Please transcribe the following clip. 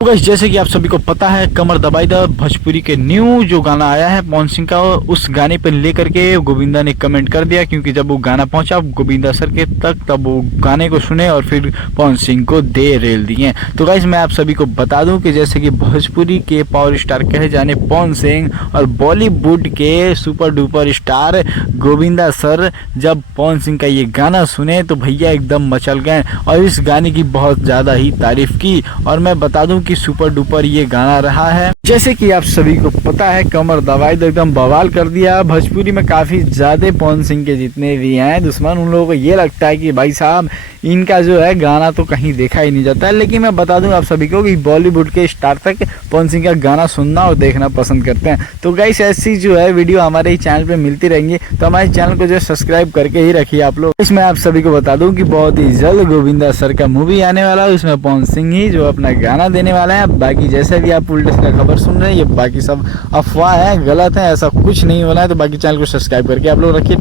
तो गाइस जैसे कि आप सभी को पता है कमर दबाई द भोजपुरी के न्यू जो गाना आया है पवन सिंह का, उस गाने पर लेकर के गोविंदा ने कमेंट कर दिया, क्योंकि जब वो गाना पहुंचा गोविंदा सर के तक तब वो गाने को सुने और फिर पवन सिंह को दे रेल दिए। तो गाइस मैं आप सभी को बता दूं कि जैसे कि भोजपुरी के पावर स्टार कहे जाने पवन सिंह और बॉलीवुड के super duper star Govinda sir जब पवन सिंह का ये गाना सुने तो भैया एकदम मचल गए और इस गाने की बहुत ज़्यादा ही तारीफ की। और मैं बता दूं कि सुपर डुपर ये गाना रहा है। जैसे कि आप सभी को पता है कमर दबाई तो एकदम बवाल कर दिया। भोजपुरी में काफ़ी ज़्यादा पवन सिंह के जितने भी हैं दुश्मन, उन लोगों को ये लगता है कि भाई साहब इनका जो है गाना तो कहीं देखा ही नहीं जाता है। लेकिन मैं बता दूं आप सभी को कि बॉलीवुड के स्टार तक पवन सिंह का गाना सुनना और देखना पसंद करते हैं। तो गाइस ऐसी जो है वीडियो हमारे ही चैनल पे मिलती रहेंगी, तो हमारे चैनल को जो है सब्सक्राइब करके ही रखिए आप लोग। इसमें आप सभी को बता दूं कि बहुत ही जल्द गोविंदा सर का मूवी आने वाला है, उसमें पवन सिंह ही जो अपना गाना देने वाला है। बाकी जैसे भी आप उल्टे सीधा खबर सुन रहे हैं ये बाकी सब अफवाह है, गलत है, ऐसा कुछ नहीं होना है। तो बाकी चैनल को सब्सक्राइब करके आप लोग रखिए।